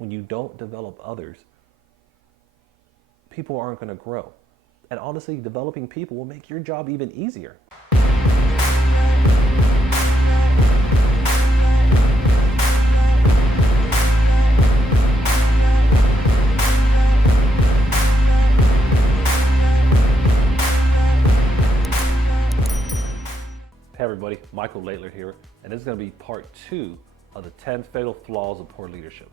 When you don't develop others, people aren't going to grow. And honestly, developing people will make your job even easier. Hey everybody, Michael Laidler here, and this is going to be part 2 of the 10 fatal flaws of poor leadership.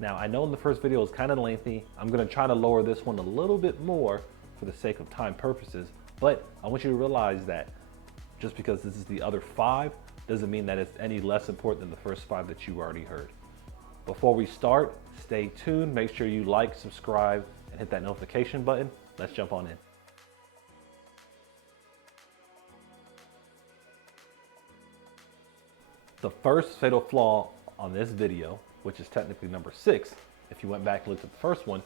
Now, I know in the first video it was kind of lengthy. I'm going to try to lower this one a little bit more for the sake of time purposes, but I want you to realize that just because this is the other 5 doesn't mean that it's any less important than the first 5 that you already heard. Before we start, stay tuned, make sure you like, subscribe, and hit that notification button. Let's jump on in. The first fatal flaw on this video, which is technically number 6, if you went back and looked at the first one,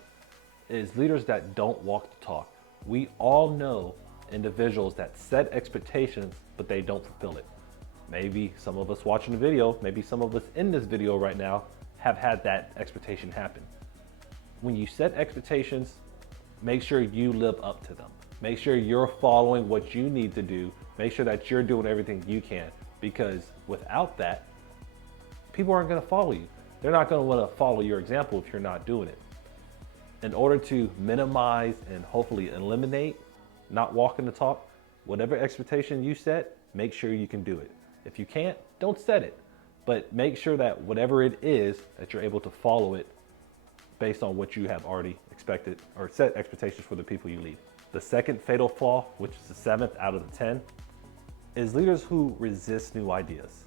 is leaders that don't walk the talk. We all know individuals that set expectations, but they don't fulfill it. Maybe some of us watching the video, maybe some of us in this video right now have had that expectation happen. When you set expectations, make sure you live up to them. Make sure you're following what you need to do. Make sure that you're doing everything you can. Because without that, people aren't going to follow you. They're not going to want to follow your example if you're not doing it. In order to minimize and hopefully eliminate not walking the talk, whatever expectation you set, make sure you can do it. If you can't, don't set it. But make sure that whatever it is, that you're able to follow it based on what you have already expected or set expectations for the people you lead. The second fatal flaw, which is the 7th out of the 10, is leaders who resist new ideas.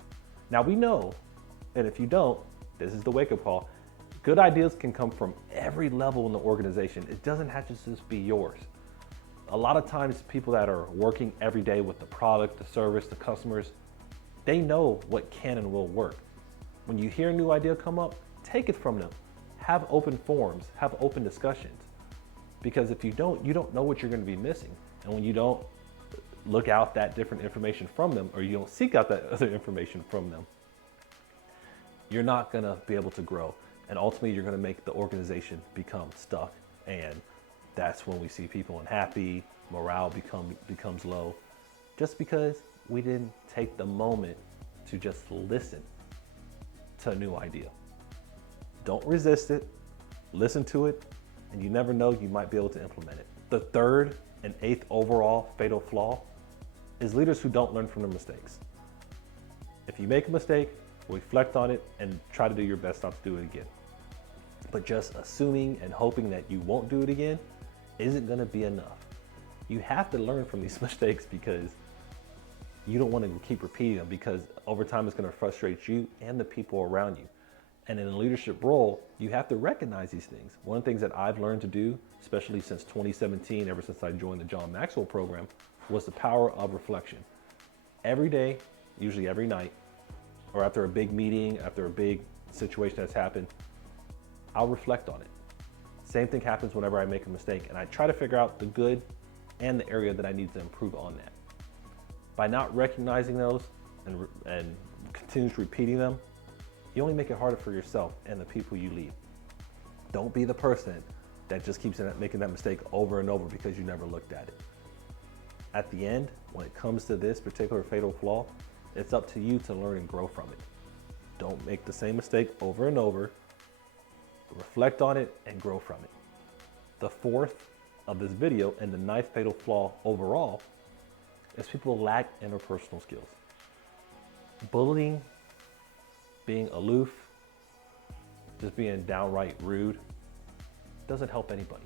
Now we know, and if you don't, this is the wake-up call, good ideas can come from every level in the organization. It doesn't have to just be yours. A lot of times people that are working every day with the product, the service, the customers, they know what can and will work. When you hear a new idea come up, take it from them. Have open forums, have open discussions. Because if you don't know what you're gonna be missing. And when you don't look out that different information from them, or you don't seek out that other information from them, you're not gonna be able to grow. And ultimately you're gonna make the organization become stuck. And that's when we see people unhappy, morale becomes low, just because we didn't take the moment to just listen to a new idea. Don't resist it, listen to it, and you never know, you might be able to implement it. The third and 8th overall fatal flaw is leaders who don't learn from their mistakes. If you make a mistake, reflect on it and try to do your best not to do it again. But just assuming and hoping that you won't do it again isn't gonna be enough. You have to learn from these mistakes because you don't want to keep repeating them, because over time it's gonna frustrate you and the people around you. And in a leadership role, you have to recognize these things. One of the things that I've learned to do, especially since 2017, ever since I joined the John Maxwell program, was the power of reflection. Every day, usually every night, or after a big meeting, after a big situation that's happened, I'll reflect on it. Same thing happens whenever I make a mistake, and I try to figure out the good and the area that I need to improve on that. By not recognizing those and continuously repeating them, you only make it harder for yourself and the people you lead. Don't be the person that just keeps making that mistake over and over because you never looked at it. At the end, when it comes to this particular fatal flaw, it's up to you to learn and grow from it. Don't make the same mistake over and over. Reflect on it and grow from it. The 4th of this video and the 9th fatal flaw overall is people lack interpersonal skills. Bullying, being aloof, just being downright rude doesn't help anybody.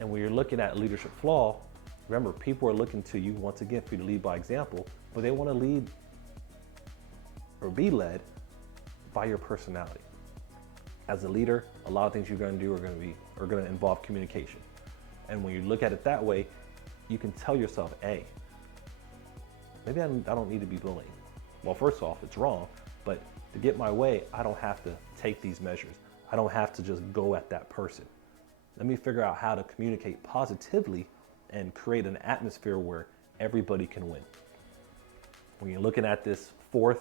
And when you're looking at leadership flaw, remember, people are looking to you, once again, for you to lead by example, but they want to lead or be led by your personality. As a leader, a lot of things you're going to do are going to involve communication. And when you look at it that way, you can tell yourself, hey, maybe I don't need to be bullying. Well, first off, it's wrong, but to get my way, I don't have to take these measures. I don't have to just go at that person. Let me figure out how to communicate positively and create an atmosphere where everybody can win. When you're looking at this 4th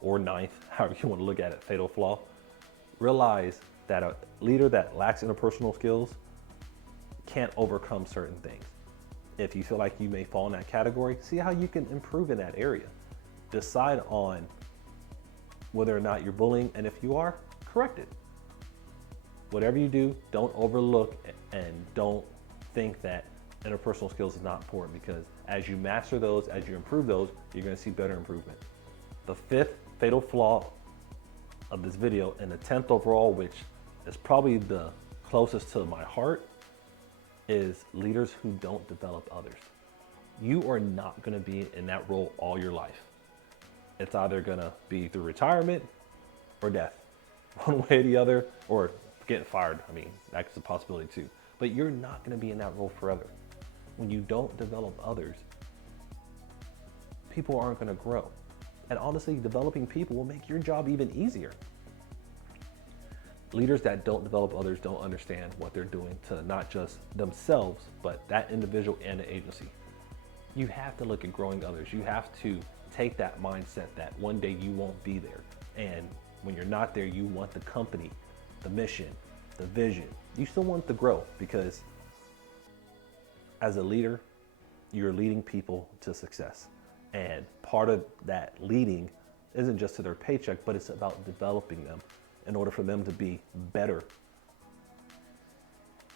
or 9th, however you want to look at it, fatal flaw, realize that a leader that lacks interpersonal skills can't overcome certain things. If you feel like you may fall in that category, see how you can improve in that area. Decide on whether or not you're bullying, and if you are, correct it. Whatever you do, don't overlook and don't think that interpersonal skills is not important, because as you master those, as you improve those, you're going to see better improvement. The fifth fatal flaw of this video, and the 10th overall, which is probably the closest to my heart, is leaders who don't develop others. You are not going to be in that role all your life. It's either going to be through retirement or death, one way or the other, or getting fired. I mean, that's a possibility too. But you're not going to be in that role forever. When you don't develop others, people aren't going to grow. And honestly, developing people will make your job even easier. Leaders that don't develop others don't understand what they're doing to not just themselves, but that individual and the agency. You have to look at growing others. You have to take that mindset that one day you won't be there. And when you're not there, you want the company, the mission, the vision. You still want to grow, because as a leader, you're leading people to success. And part of that leading isn't just to their paycheck, but it's about developing them in order for them to be better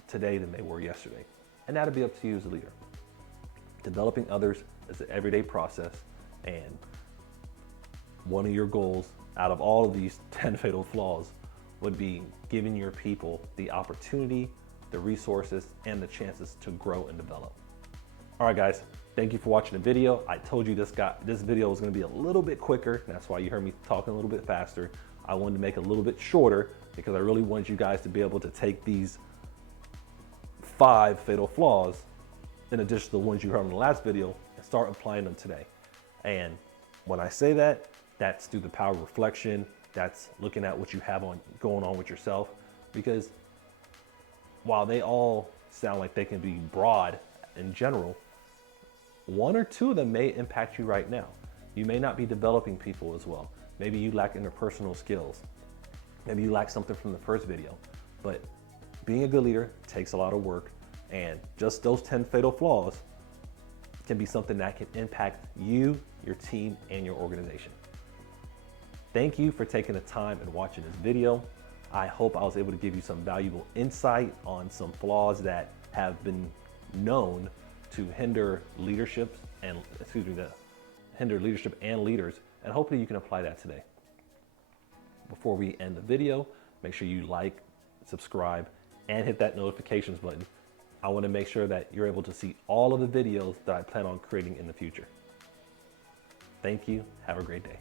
today than they were yesterday. And that'll be up to you as a leader. Developing others is an everyday process, and one of your goals out of all of these 10 fatal flaws would be giving your people the opportunity, the resources, and the chances to grow and develop. All right, guys, thank you for watching the video. I told you this video was gonna be a little bit quicker. That's why you heard me talking a little bit faster. I wanted to make it a little bit shorter because I really wanted you guys to be able to take these 5 fatal flaws, in addition to the ones you heard in the last video, and start applying them today. And when I say that, that's through the power of reflection. That's looking at what you have going on with yourself, because while they all sound like they can be broad in general, one or two of them may impact you right now. You may not be developing people as well. Maybe you lack interpersonal skills. Maybe you lack something from the first video. But being a good leader takes a lot of work, and just those 10 fatal flaws can be something that can impact you, your team, and your organization. Thank you for taking the time and watching this video. I hope I was able to give you some valuable insight on some flaws that have been known to hinder leadership and leaders, and hopefully you can apply that today. Before we end the video, make sure you like, subscribe, and hit that notifications button. I want to make sure that you're able to see all of the videos that I plan on creating in the future. Thank you. Have a great day.